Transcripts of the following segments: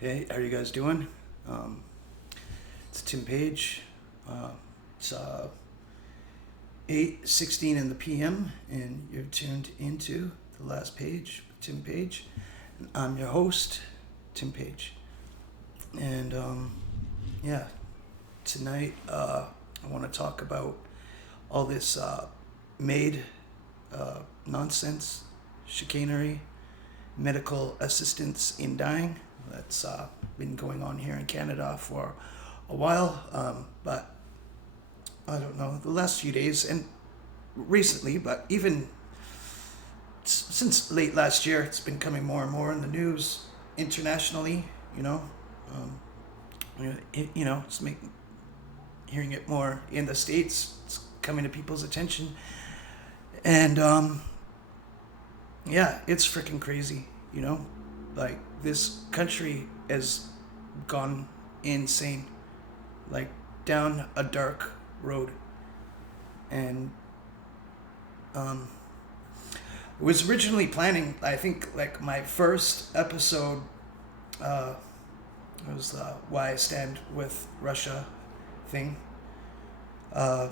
Hey, how are you guys doing? It's Tim Page. It's 8:16 in the PM, and you're tuned into The Last Page with Tim Page. And I'm your host, Tim Page. And yeah, tonight I want to talk about all this MAID nonsense, chicanery, medical assistance in dying. That's been going on here in Canada for a while, but I don't know, the last few days and recently, but even since late last year, it's been coming more and more in the news internationally, it's hearing it more in the States, it's coming to people's attention. And yeah, it's freaking crazy, like this country has gone insane, like down a dark road. And I was originally planning, I think, like my first episode was the Why I Stand with Russia thing. I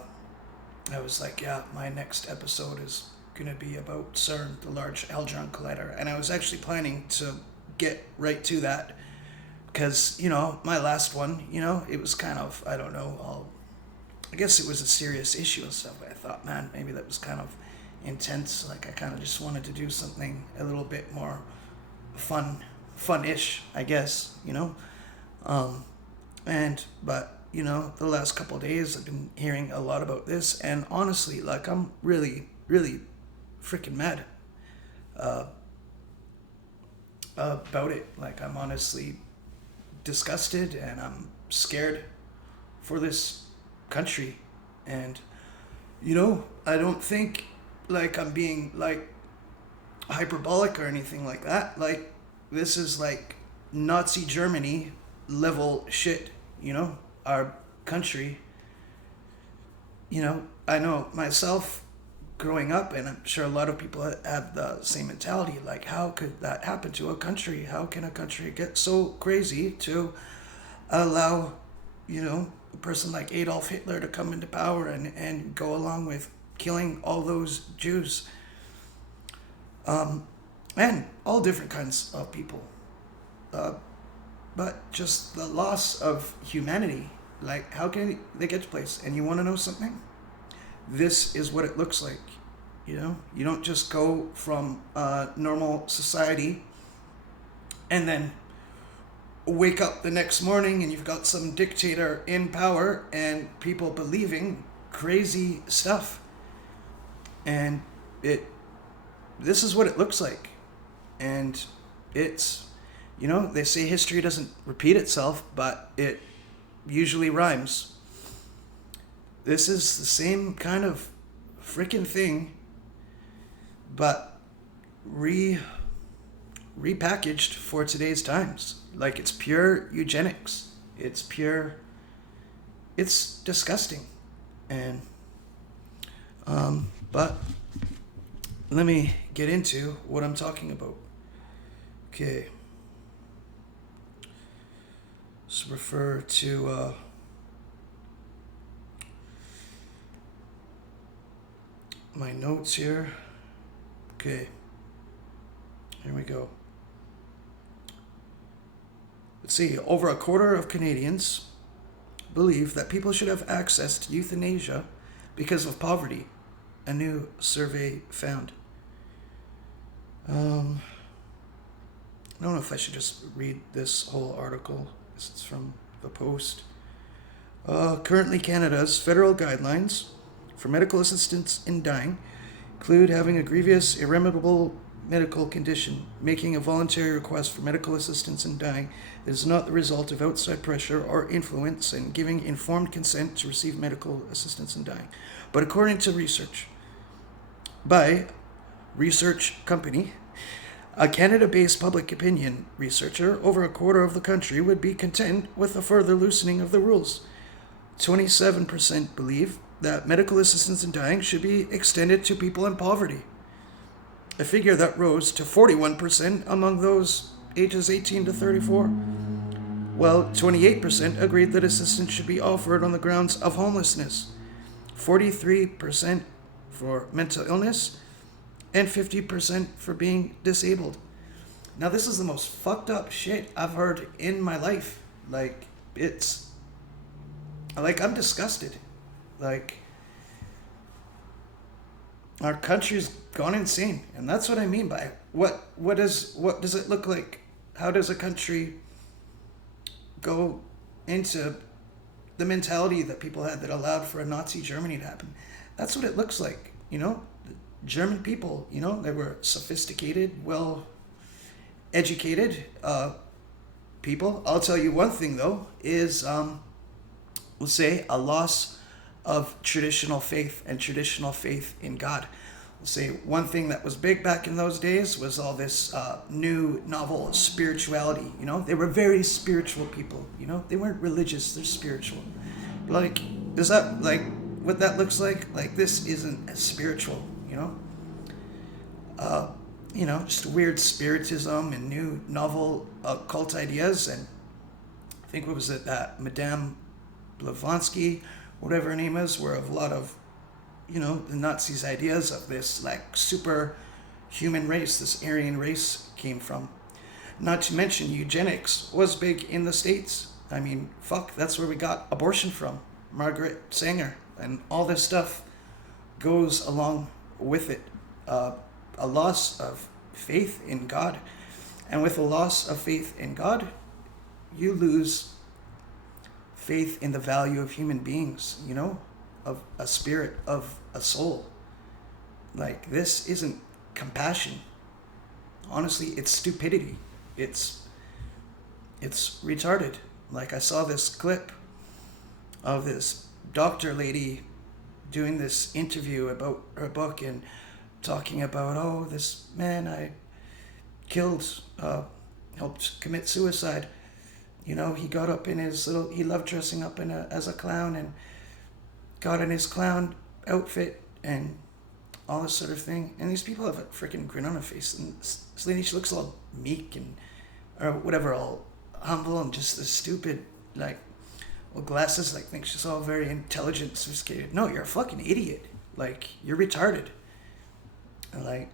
was like, yeah, my next episode is going to be about CERN, the Large Hadron Collider. And I was actually planning to get right to that because, my last one, it was kind of, I don't know, I guess it was a serious issue and stuff. But I thought, man, maybe that was kind of intense. Like I kind of just wanted to do something a little bit more fun-ish, I guess, but the last couple of days I've been hearing a lot about this, and honestly, like I'm really, really freaking mad about it. Like I'm honestly disgusted and I'm scared for this country. And I don't think like I'm being like hyperbolic or anything like that. Like this is like Nazi Germany level shit, our country. I know myself growing up, and I'm sure a lot of people have the same mentality, like how could that happen to a country? How can a country get so crazy to allow a person like Adolf Hitler to come into power and go along with killing all those Jews, and all different kinds of people, but just the loss of humanity. Like how can they get to place? And you want to know something? This is what it looks like. You don't just go from a normal society and then wake up the next morning and you've got some dictator in power and people believing crazy stuff. And this is what it looks like. And it's, they say history doesn't repeat itself, but it usually rhymes. This is the same kind of freaking thing, but repackaged for today's times. Like it's pure eugenics. It's disgusting. And but let me get into what I'm talking about. Okay. Let's refer to my notes here. Okay, here we go. Let's see. Over a quarter of Canadians believe that people should have access to euthanasia because of poverty, a new survey found. I don't know if I should just read this whole article. It's from the Post. Currently, Canada's federal guidelines for medical assistance in dying include having a grievous, irremediable medical condition, making a voluntary request for medical assistance in dying that is not the result of outside pressure or influence, and giving informed consent to receive medical assistance in dying. But according to research by research company, a Canada-based public opinion researcher, over a quarter of the country would be content with a further loosening of the rules. 27% believe that medical assistance in dying should be extended to people in poverty, a figure that rose to 41% among those ages 18 to 34. while 28% agreed that assistance should be offered on the grounds of homelessness, 43% for mental illness, and 50% for being disabled. Now, this is the most fucked up shit I've heard in my life. Like, it's... Like, I'm disgusted. Like, our country's gone insane. And that's what I mean by it. What does it look like? How does a country go into the mentality that people had that allowed for a Nazi Germany to happen? That's what it looks like, you know? The German people, you know, they were sophisticated, well-educated people. I'll tell you one thing, though, is, we'll say, a loss of traditional faith and traditional faith in God. We'll say one thing that was big back in those days was all this new novel spirituality, you know? They were very spiritual people, you know? They weren't religious, they're spiritual. Like, is that, like, what that looks like? Like, this isn't as spiritual, you know? You know, just weird spiritism and new novel occult ideas. And I think, what was it, that Madame Blavatsky, whatever her name is, were a lot of, you know, the Nazis' ideas of this, like, super human race, this Aryan race came from. Not to mention eugenics was big in the States. I mean, fuck, that's where we got abortion from. Margaret Sanger. And all this stuff goes along with it. A loss of faith in God. And with a loss of faith in God, you lose faith in the value of human beings, you know, of a spirit, of a soul. Like, this isn't compassion. Honestly, it's stupidity. It's retarded. Like, I saw this clip of this doctor lady doing this interview about her book and talking about, oh, this man I killed, helped commit suicide. You know, he got up in his little, he loved dressing up as a clown and got in his clown outfit and all this sort of thing. And these people have a freaking grin on their face. And this lady, she looks all meek and, or whatever, all humble and just this stupid, like, well, glasses, like, thinks she's all very intelligent, sophisticated. No, you're a fucking idiot. Like, you're retarded. And, like,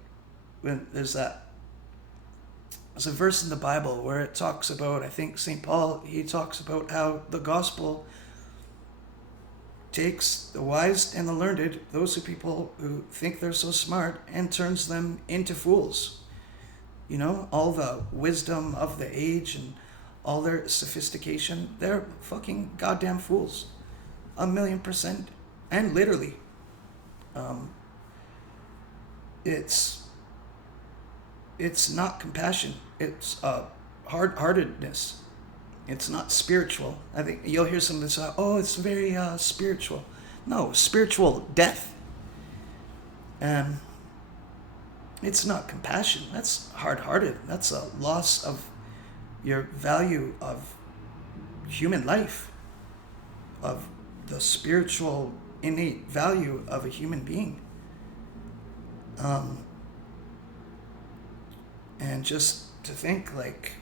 when there's a verse in the Bible where it talks about, I think St. Paul, he talks about how the gospel takes the wise and the learned, those people who think they're so smart, and turns them into fools. You know, all the wisdom of the age and all their sophistication, they're fucking goddamn fools. 1,000,000%. And literally. It's not compassion. It's hard-heartedness. It's not spiritual. I think you'll hear some of this, oh, it's very spiritual. No, spiritual death. It's not compassion. That's hard-hearted. That's a loss of your value of human life, of the spiritual innate value of a human being. And just to think, like,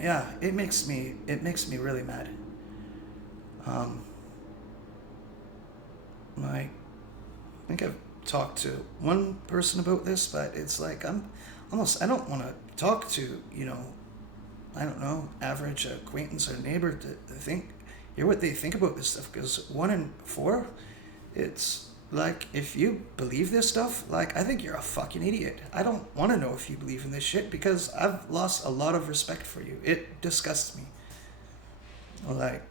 yeah, it makes me really mad. I think I've talked to one person about this, but it's like I don't want to talk to, you know, I don't know, average acquaintance or neighbor to hear what they think about this stuff, because 1 in 4, it's like, if you believe this stuff, like, I think you're a fucking idiot. I don't want to know if you believe in this shit, because I've lost a lot of respect for you. It disgusts me. Like,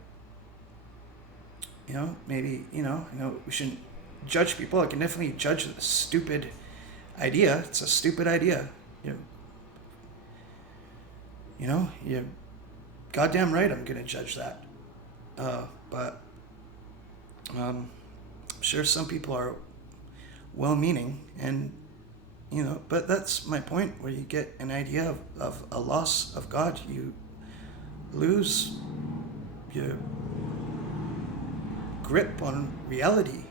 you know, maybe, you know, we shouldn't judge people. I can definitely judge a stupid idea. It's a stupid idea. You know, you're goddamn right I'm going to judge that. But I'm sure some people are well-meaning, and, you know, but that's my point, where you get an idea of a loss of God. You lose your grip on reality.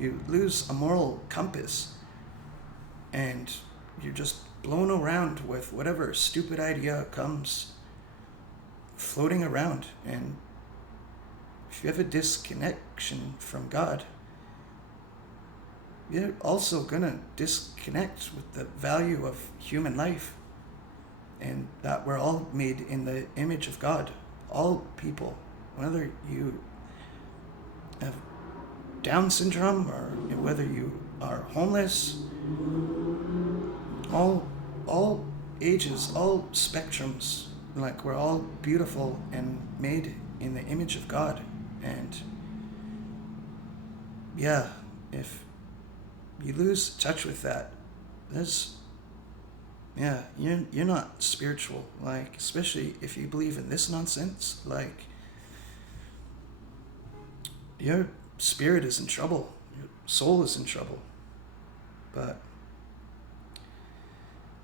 You lose a moral compass, and you're just blown around with whatever stupid idea comes floating around. And if you have a disconnection from God, you're also gonna disconnect with the value of human life, and that we're all made in the image of God. All people, whether you have Down syndrome or whether you are homeless, all ages, all spectrums, like we're all beautiful and made in the image of God. And yeah, if you lose touch with that, you're not spiritual, like, especially if you believe in this nonsense, like, your spirit is in trouble, your soul is in trouble. But,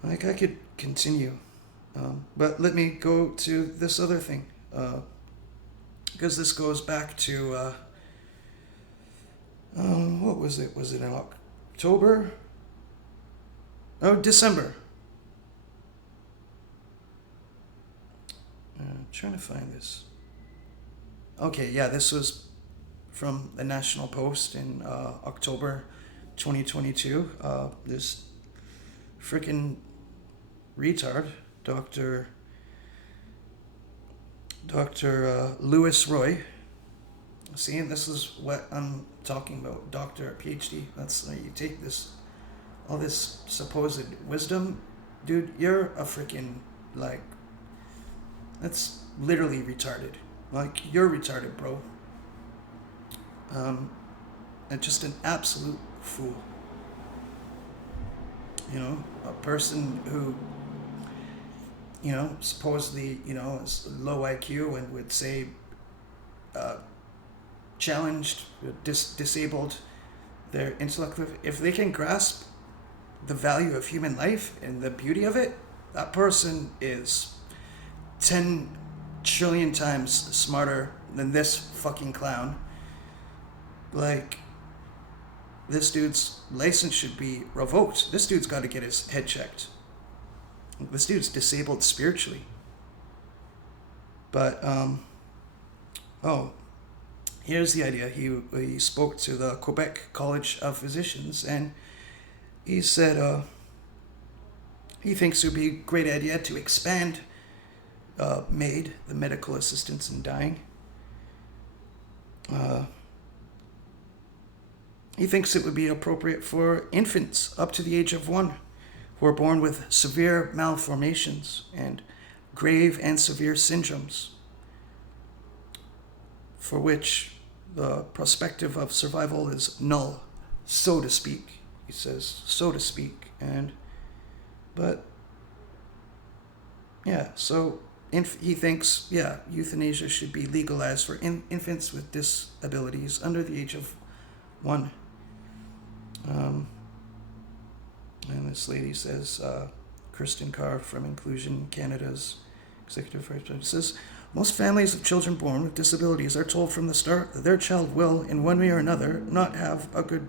like, I could continue, but let me go to this other thing, because this goes back to, what was it? Was it in October? Oh, December. I'm trying to find this. Okay, yeah, this was from the National Post in October 2022. This freaking retard, Dr. Lewis Roy. See, this is what I'm talking about. Doctor, PhD. That's you take this, all this supposed wisdom, dude. You're a freaking, like, that's literally retarded. Like, you're retarded, bro. And just an absolute fool. You know, a person who, you know, supposedly, you know, is low IQ and would say, challenged, disabled, their intellect. If they can grasp the value of human life and the beauty of it, that person is 10 trillion times smarter than this fucking clown. Like, this dude's license should be revoked. This dude's got to get his head checked. This dude's disabled spiritually. But, here's the idea. He spoke to the Quebec College of Physicians, and he said he thinks it would be a great idea to expand MAID, the medical assistance in dying. He thinks it would be appropriate for infants up to the age of 1 who are born with severe malformations and grave and severe syndromes, for which the perspective of survival is null, so to speak. He says, so to speak. But he thinks, euthanasia should be legalized for infants with disabilities under the age of 1. And this lady says, Kristen Carr from Inclusion Canada's executive vice president says, most families of children born with disabilities are told from the start that their child will, in one way or another, not have a good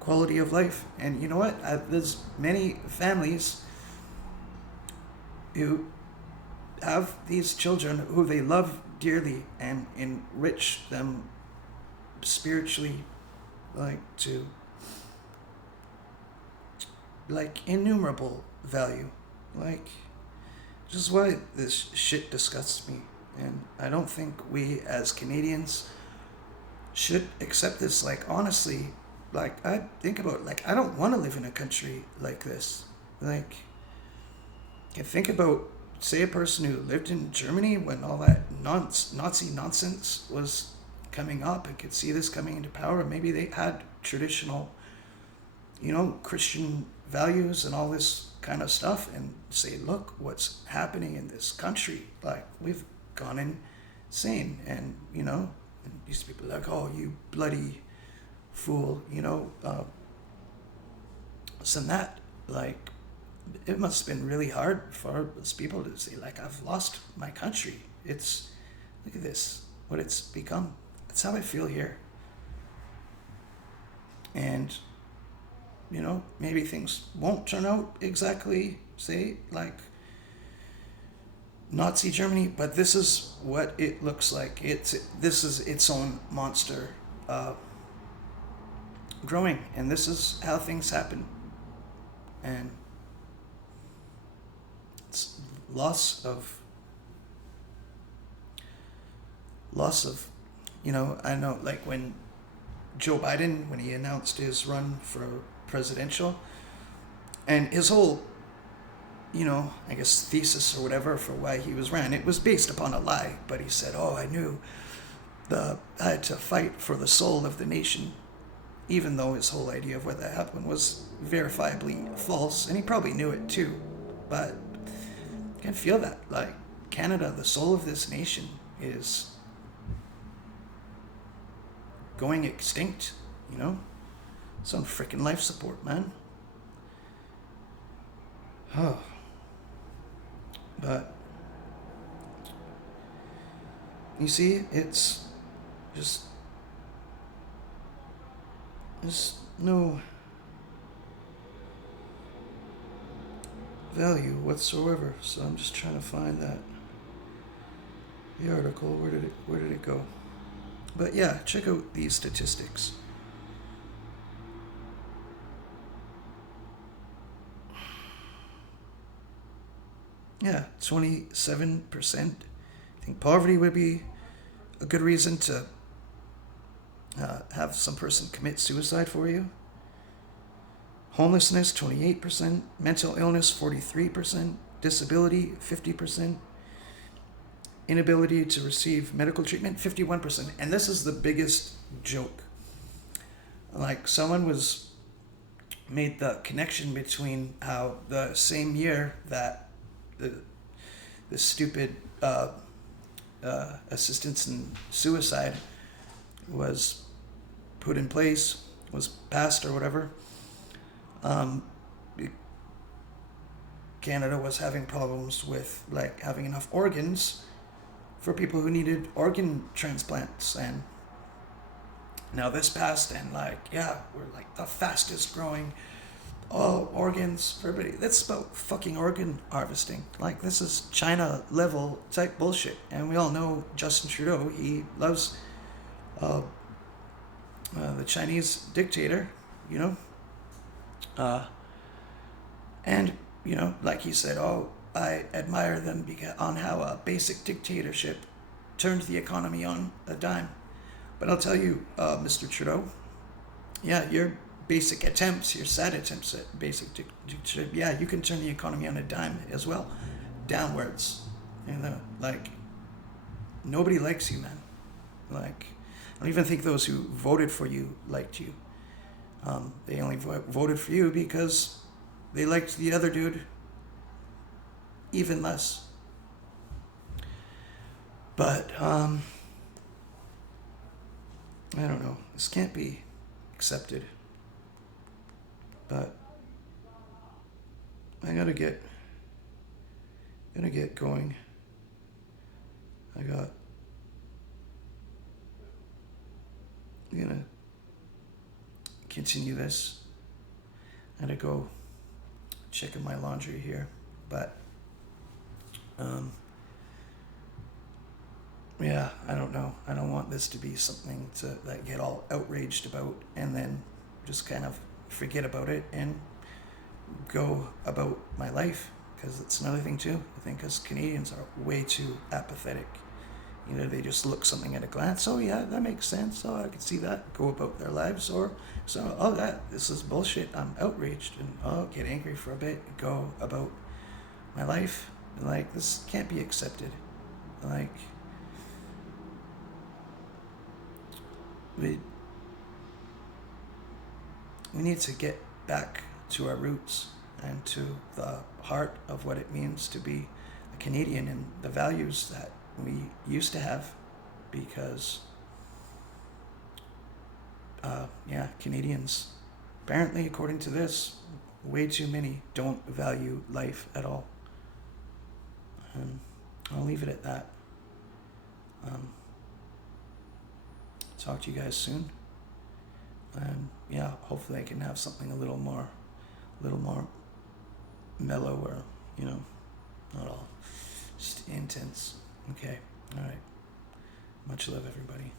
quality of life. And you know what? There's many families who have these children who they love dearly and enrich them spiritually, like innumerable value. Like, just why this shit disgusts me. And I don't think we as Canadians should accept this. Like, honestly, like, I think about, like, I don't want to live in a country like this. Like, I think about, say, a person who lived in Germany when all that Nazi nonsense was coming up and could see this coming into power. Maybe they had traditional, you know, Christian values and all this kind of stuff, and say, look what's happening in this country. Like, we've gone insane. And, you know, and these people are like, oh, you bloody fool, you know. So that, like, it must have been really hard for those people to say, like, I've lost my country. It's, look at this, what it's become. That's how I feel here. And, you know, maybe things won't turn out exactly, say, like Nazi Germany, but this is what it looks like. This is its own monster growing, and this is how things happen. And it's loss of, I know, like when Joe Biden, when he announced his run for presidential, and his whole, I guess thesis or whatever for why he was ran, it was based upon a lie. But he said, "Oh, I knew I had to fight for the soul of the nation," even though his whole idea of what that happened was verifiably false, and he probably knew it too. But I can feel that, like Canada, the soul of this nation, is going extinct. It's on freaking life support, man. Oh. But you see, it's just there's no value whatsoever. So I'm just trying to find the article. Where did it go? But yeah, check out these statistics. Yeah, 27%. I think poverty would be a good reason to have some person commit suicide for you. Homelessness, 28%. Mental illness, 43%. Disability, 50%. Inability to receive medical treatment, 51%. And this is the biggest joke. Like, someone made the connection between how the same year that the stupid assistance in suicide was put in place, was passed or whatever, Canada was having problems with like having enough organs for people who needed organ transplants. And now this passed, and we're like the fastest growing organs for everybody. That's about fucking organ harvesting. Like, this is China level type bullshit. And we all know Justin Trudeau, he loves the Chinese dictator, and like he said, I admire them on how a basic dictatorship turned the economy on a dime. But I'll tell you, Mr. Trudeau, your basic attempts, your sad attempts at basic dictatorship, you can turn the economy on a dime as well, downwards. Nobody likes you, man. Like, I don't even think those who voted for you liked you. They only voted for you because they liked the other dude even less. But I don't know. This can't be accepted. But I gotta get going. I'm gonna continue this. I gotta go checking my laundry here, but I don't know. I don't want this to be something to get all outraged about and then just kind of forget about it and go about my life, because it's another thing too. I think us Canadians are way too apathetic. They just look something at a glance. Oh yeah, that makes sense. Oh, I can see that. Go about their lives. Or this is bullshit. I'm outraged, and get angry for a bit and go about my life. And this can't be accepted. We need to get back to our roots and to the heart of what it means to be a Canadian and the values that we used to have, because Canadians, apparently according to this, way too many don't value life at all. And I'll leave it at that. Talk to you guys soon. And hopefully I can have something a little more mellow, or not all just Intense. Okay. All right. Much love, everybody.